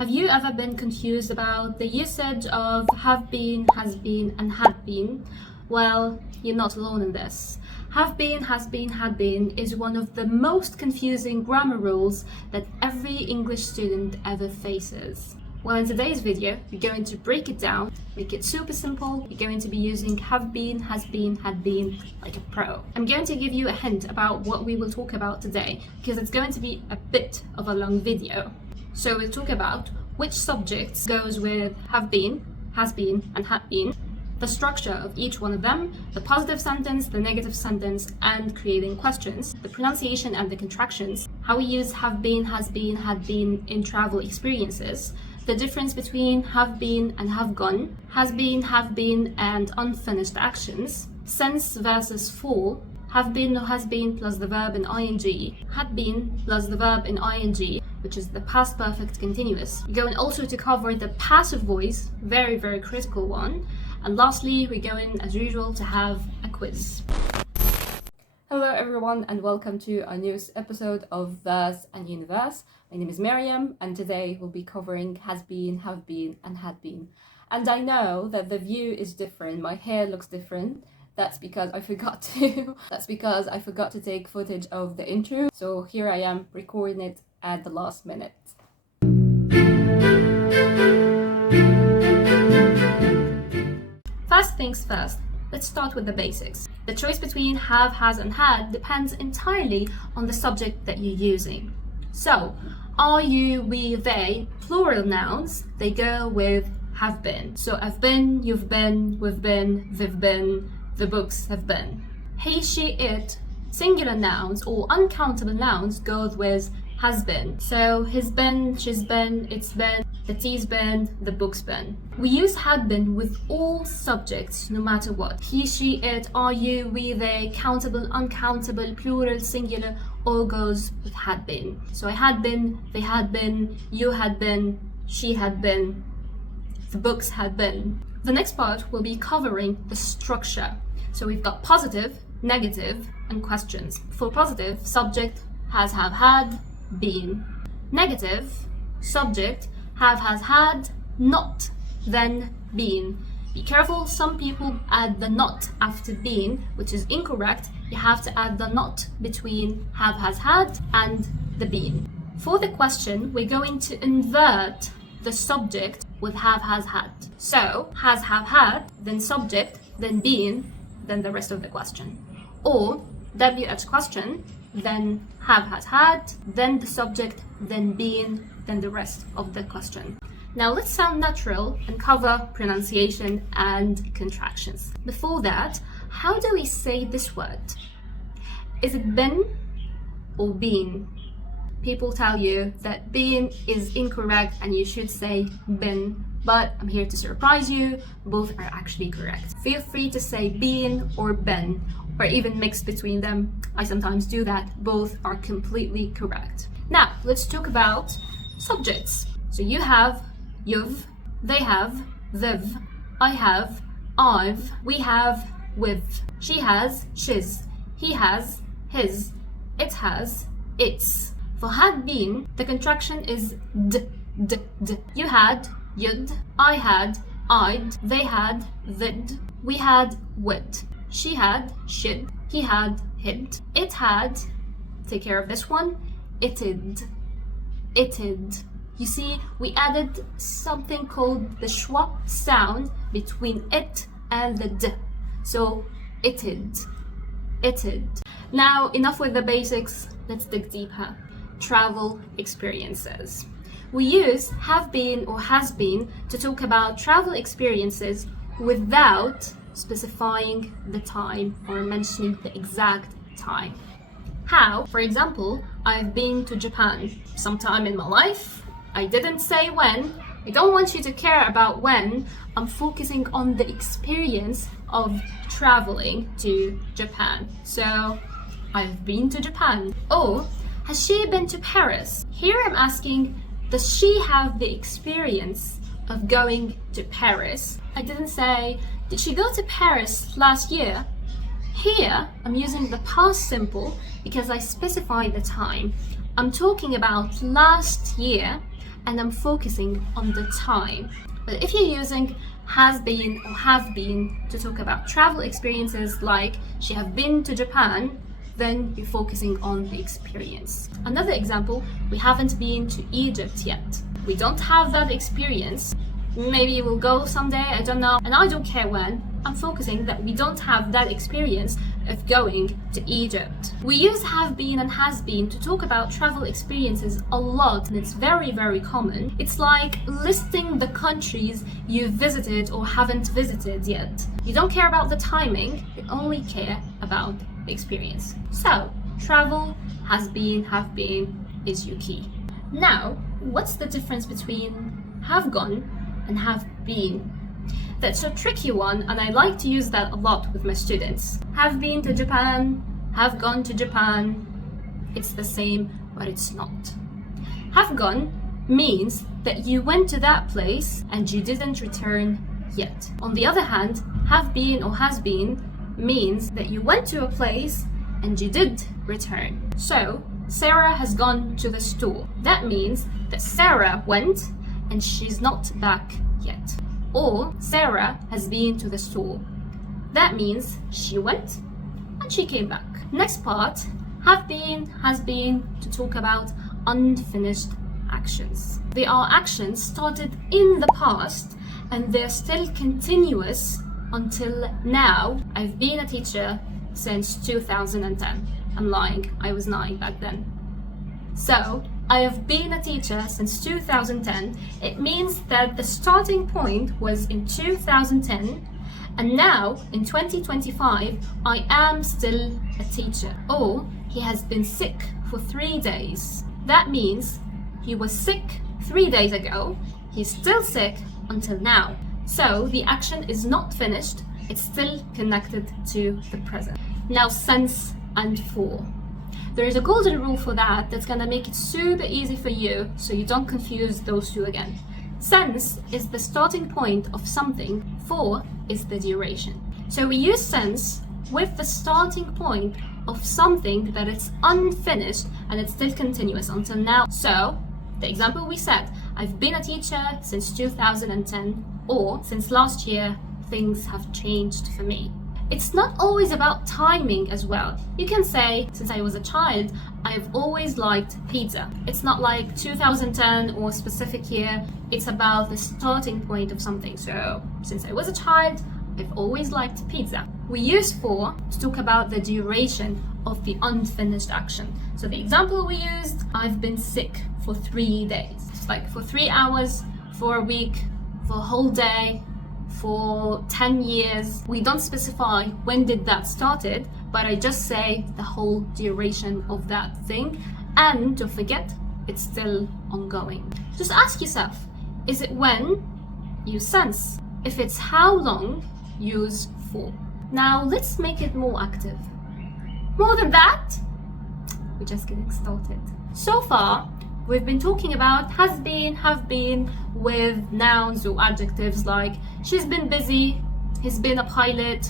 Have you ever been confused about the usage of have been, has been, and had been? Well, you're not alone in this. Have been, has been, had been is one of the most confusing grammar rules that every English student ever faces. Well, in today's video, we're going to break it down, make it super simple. You're going to be using have been, has been, had been like a pro. I'm going to give you a hint about what we will talk about today because it's going to be a bit of a long video. So we'll talk about which subjects goes with have been, has been, and had been, the structure of each one of them, the positive sentence, the negative sentence, and creating questions, the pronunciation and the contractions, how we use have been, has been, had been in travel experiences, the difference between have been and have gone, has been, have been, and unfinished actions, since versus for, have been or has been plus the verb in ing, had been plus the verb in ing, which is the past perfect continuous. We're going also to cover the passive voice, very critical one. And lastly, we're going, as usual, to have a quiz. Hello everyone and welcome to our newest episode of Verse and Universe. My name is Miriam and today we'll be covering has been, have been, and had been. And I know that the view is different, my hair looks different. That's because I forgot to take footage of the intro. So here I am recording it at the last minute. First things first, let's start with the basics. The choice between have, has, and had depends entirely on the subject that you're using. So, are, you, we, they, plural nouns, they go with have been. So I've been, you've been, we've been, they've been, the books have been. He, she, it, singular nouns or uncountable nouns goes with has been. So he's been, she's been, it's been, the tea's been, the book's been. We use had been with all subjects no matter what. He, she, it, are, you, we, they, countable, uncountable, plural, singular, all goes with had been. So I had been, they had been, you had been, she had been, the books had been. The next part will be covering the structure. So we've got positive, negative, and questions. For positive, subject, has, have, had, been. Negative, subject, have, has, had, not, then, been. Be careful, some people add the not after been, which is incorrect. You have to add the not between have, has, had, and the been. For the question, we're going to invert the subject with have, has, had. So, has, have, had, then subject, then been, then the rest of the question. Or, WH question, then have, has, had, then the subject, then been, then the rest of the question. Now let's sound natural and cover pronunciation and contractions. Before that, how do we say this word? Is it been or been? People tell you that been is incorrect and you should say been, but I'm here to surprise you, both are actually correct. Feel free to say been or been, or even mix between them. I sometimes do that. Both are completely correct. Now, let's talk about subjects. So you have, you've, they have, they've, I have, I've, we have, with, she has, she's, he has, his, it has, its. For had been, the contraction is d. You had, you'd, I had, I'd, they had, they'd, we had, would, she had, she'd, he had, he'd, it had, take care of this one, it'd. You see, we added something called the schwa sound between it and the d. So, it'd. Now, enough with the basics, let's dig deeper. Travel experiences. We use have been or has been to talk about travel experiences without specifying the time or mentioning the exact time. How? For example, I've been to Japan sometime in my life. I didn't say when. I don't want you to care about when. I'm focusing on the experience of traveling to Japan. So, I've been to Japan. Or, has she been to Paris? Here I'm asking, does she have the experience of going to Paris? I didn't say, did she go to Paris last year? Here, I'm using the past simple because I specify the time. I'm talking about last year and I'm focusing on the time. But if you're using has been or have been to talk about travel experiences like she have been to Japan, then you're focusing on the experience. Another example, we haven't been to Egypt yet. We don't have that experience. Maybe we'll go someday, I don't know, and I don't care when. I'm focusing that we don't have that experience of going to Egypt. We use have been and has been to talk about travel experiences a lot, and it's very, very common. It's like listing the countries you've visited or haven't visited yet. You don't care about the timing, you only care about the experience. So, travel, has been, have been is your key. Now, what's the difference between have gone and have been? That's a tricky one, and I like to use that a lot with my students. Have been to Japan, have gone to Japan. It's the same, but it's not. Have gone means that you went to that place and you didn't return yet. On the other hand, have been or has been means that you went to a place and you did return. So, Sarah has gone to the store. That means that Sarah went and she's not back yet. Or Sarah has been to the store. That means she went and she came back. Next part, have been, has been to talk about unfinished actions. They are actions started in the past and they're still continuous until now. I've been a teacher since 2010. I'm lying, I was 9 back then. So, I have been a teacher since 2010. It means that the starting point was in 2010, and now in 2025, I am still a teacher. Or he has been sick for 3 days. That means he was sick 3 days ago, he's still sick until now. So the action is not finished, it's still connected to the present. Now, since and for. There is a golden rule for that that's gonna make it super easy for you so you don't confuse those two again. Since is the starting point of something, for is the duration. So we use since with the starting point of something that it's unfinished and it's still continuous until now. So, the example we said, I've been a teacher since 2010, or since last year, things have changed for me. It's not always about timing as well. You can say, since I was a child, I've always liked pizza. It's not like 2010 or a specific year, it's about the starting point of something. So, since I was a child, I've always liked pizza. We use for to talk about the duration of the unfinished action. So the example we used, I've been sick for 3 days. It's like for 3 hours, for a week, for a whole day, for 10 years. We don't specify when did that started, but I just say the whole duration of that thing. And don't forget, it's still ongoing. Just ask yourself, is it when? Use since. If it's how long, use for. Now let's make it more active. More than that, we're just getting started. So far, we've been talking about has been, have been with nouns or adjectives like she's been busy, he's been a pilot.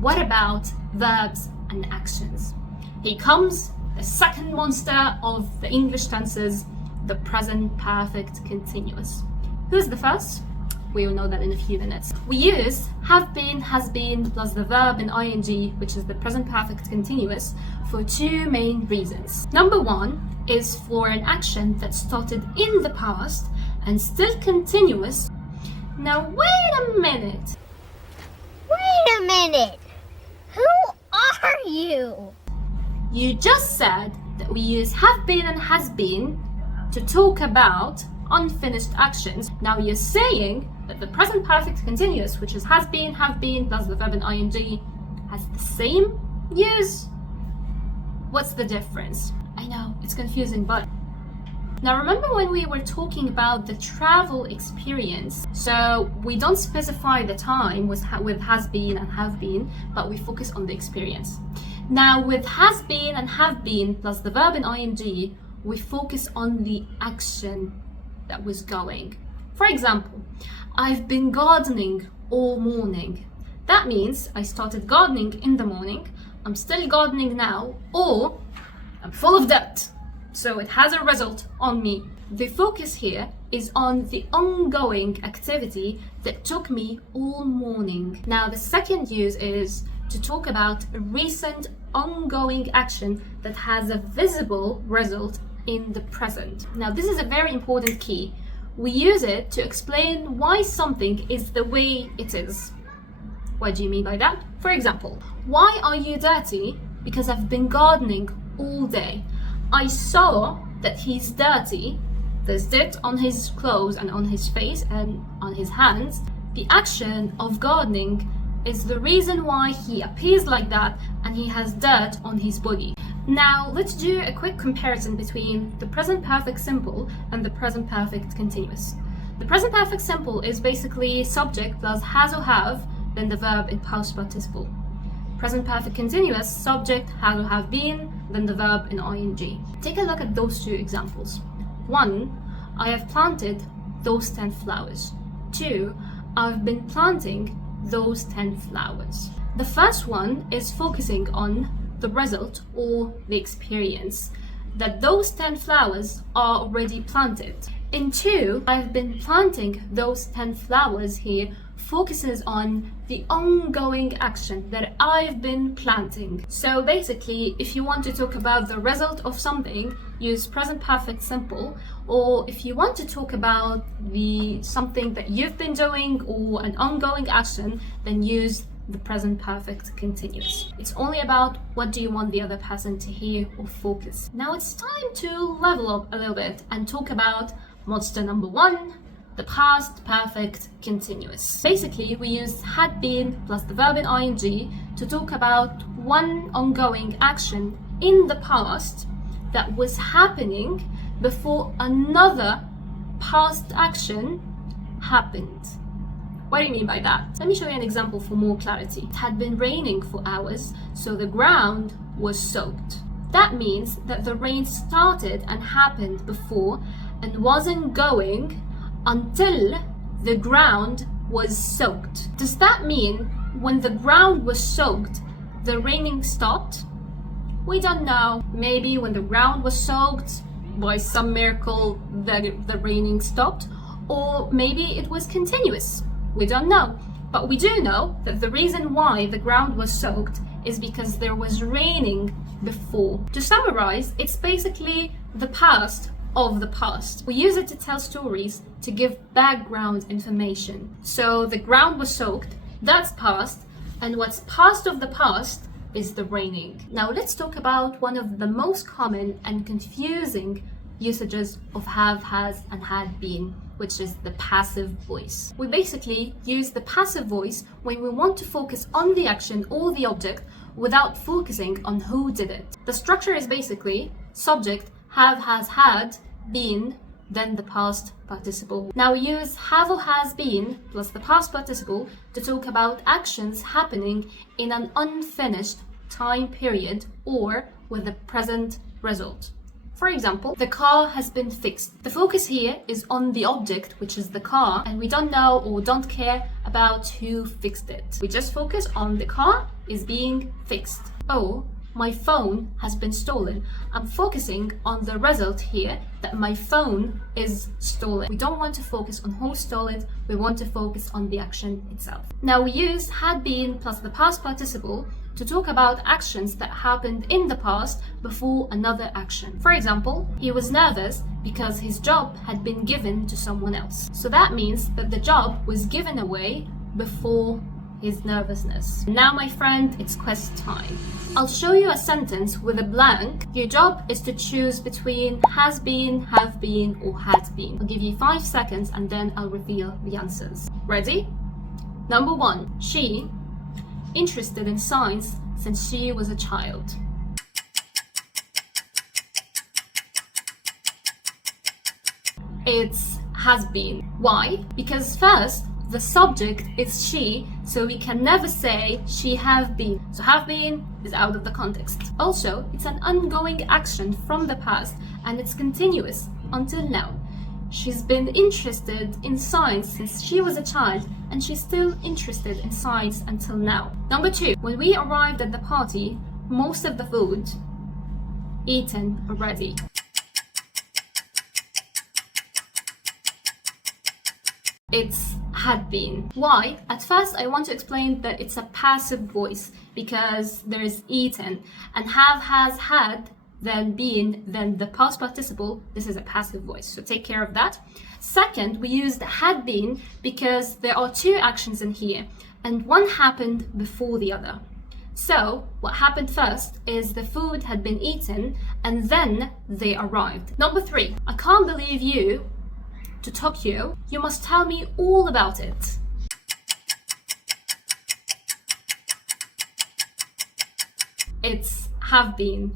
What about verbs and actions? Here comes the second monster of the English tenses, the present perfect continuous. Who's the first? We will know that in a few minutes. We use have been, has been, plus the verb in ing, which is the present perfect continuous, for two main reasons. Number one is for an action that started in the past and still continuous. Now wait a minute. Wait a minute. Who are you? You just said that we use have been and has been to talk about unfinished actions. Now you're saying that the present perfect continuous, which is has been, have been, plus the verb in ing, has the same use. What's the difference? I know, it's confusing, but now remember when we were talking about the travel experience, so we don't specify the time with has been and have been, but we focus on the experience. Now with has been and have been plus the verb in ing, we focus on the action that was going. For example, I've been gardening all morning. That means I started gardening in the morning, I'm still gardening now, or I'm full of debt, so it has a result on me. The focus here is on the ongoing activity that took me all morning. Now, the second use is to talk about a recent ongoing action that has a visible result in the present. Now, this is a very important key. We use it to explain why something is the way it is. What do you mean by that? For example, why are you dirty? Because I've been gardening all day. I saw that he's dirty. There's dirt on his clothes and on his face and on his hands. The action of gardening is the reason why he appears like that and he has dirt on his body. Now, let's do a quick comparison between the present perfect simple and the present perfect continuous. The present perfect simple is basically subject plus has or have, then the verb in past participle. Present perfect continuous, subject, has or have been, then the verb in ing. Take a look at those two examples. 1, I have planted those 10 flowers. 2, I've been planting those 10 flowers. The first one is focusing on the result or the experience that those 10 flowers are already planted. In 2, I've been planting those 10 flowers here focuses on the ongoing action that I've been planting. So basically, if you want to talk about the result of something, use present perfect simple, or if you want to talk about the something that you've been doing or an ongoing action, then use the present perfect continuous. It's only about what do you want the other person to hear or focus. Now it's time to level up a little bit and talk about monster number 1, the past perfect continuous. Basically, we use had been plus the verb in ing to talk about one ongoing action in the past that was happening before another past action happened. What do you mean by that? Let me show you an example for more clarity. It had been raining for hours, so the ground was soaked. That means that the rain started and happened before and wasn't going until the ground was soaked. Does that mean when the ground was soaked, the raining stopped? We don't know. Maybe when the ground was soaked, by some miracle, the raining stopped, or maybe it was continuous. We don't know. But we do know that the reason why the ground was soaked is because there was raining before. To summarize, it's basically the past of the past. We use it to tell stories to give background information. So the ground was soaked, that's past, and what's past of the past is the raining. Now let's talk about one of the most common and confusing usages of have, has, and had been, which is the passive voice. We basically use the passive voice when we want to focus on the action or the object without focusing on who did it. The structure is basically subject, have, has, had, been, then the past participle. Now we use have or has been plus the past participle to talk about actions happening in an unfinished time period or with a present result. For example, the car has been fixed. The focus here is on the object, which is the car, and we don't know or don't care about who fixed it. We just focus on the car is being fixed. Oh, my phone has been stolen. I'm focusing on the result here that my phone is stolen. We don't want to focus on who stole it, we want to focus on the action itself. Now we use had been plus the past participle to talk about actions that happened in the past before another action. For example, he was nervous because his job had been given to someone else. So that means that the job was given away before his nervousness. Now, my friend, it's quest time. I'll show you a sentence with a blank. Your job is to choose between has been, have been, or had been. I'll give you 5 seconds and then I'll reveal the answers. Ready? Number 1, she, interested in science since she was a child. It's has been. Why? Because first, the subject is she, so we can never say she have been. So have been is out of the context. Also, it's an ongoing action from the past and it's continuous until now. She's been interested in science since she was a child and she's still interested in science until now. Number 2, when we arrived at the party, most of the food eaten already. It's had been. Why? At first, I want to explain that it's a passive voice because there's eaten, and have, has, had, then been, then the past participle. This is a passive voice, so take care of that. Second, we used had been because there are two actions in here, and one happened before the other. So what happened first is the food had been eaten and then they arrived. Number 3, I can't believe you to Tokyo. You must tell me all about it. It's have been.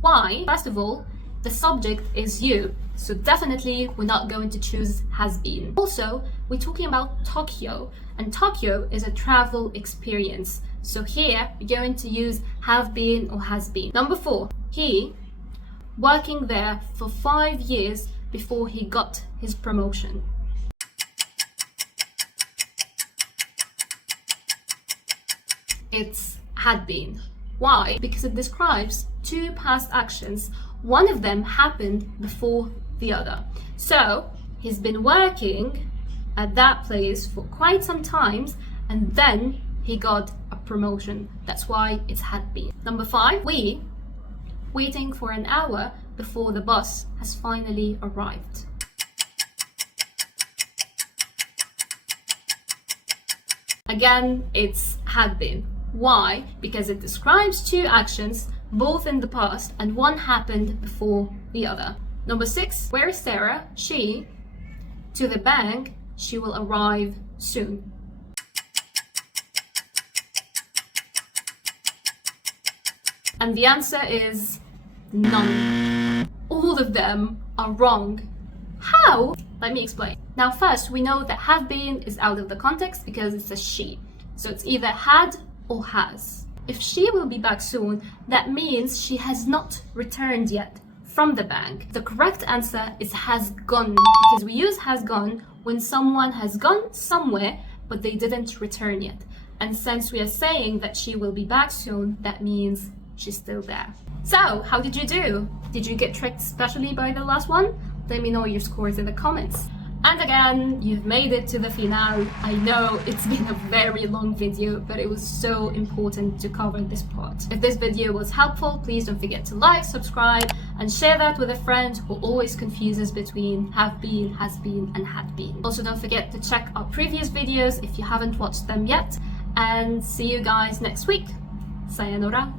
Why? First of all, the subject is you, so definitely we're not going to choose has been. Also, we're talking about Tokyo, and Tokyo is a travel experience. So here we're going to use have been or has been. Number 4, he working there for 5 years before he got his promotion. It's had been. Why? Because it describes two past actions. One of them happened before the other. So he's been working at that place for quite some time and then he got a promotion. That's why it's had been. Number 5, we waiting for an hour before the bus has finally arrived. Again, it's had been. Why? Because it describes two actions, both in the past, and one happened before the other. Number 6, where is Sarah? She to the bank. She will arrive soon. And the answer is none. All of them are wrong. How? Let me explain. Now first, we know that have been is out of the context because it's a she. So it's either had or has. If she will be back soon, that means she has not returned yet from the bank. The correct answer is has gone, because we use has gone when someone has gone somewhere but they didn't return yet. And since we are saying that she will be back soon, that means she's still there. So, how did you do? Did you get tricked especially by the last one? Let me know your scores in the comments. And again, you've made it to the finale. I know it's been a very long video, but it was so important to cover this part. If this video was helpful, please don't forget to like, subscribe, and share that with a friend who always confuses between have been, has been, and had been. Also, don't forget to check our previous videos if you haven't watched them yet, and see you guys next week. Sayonara.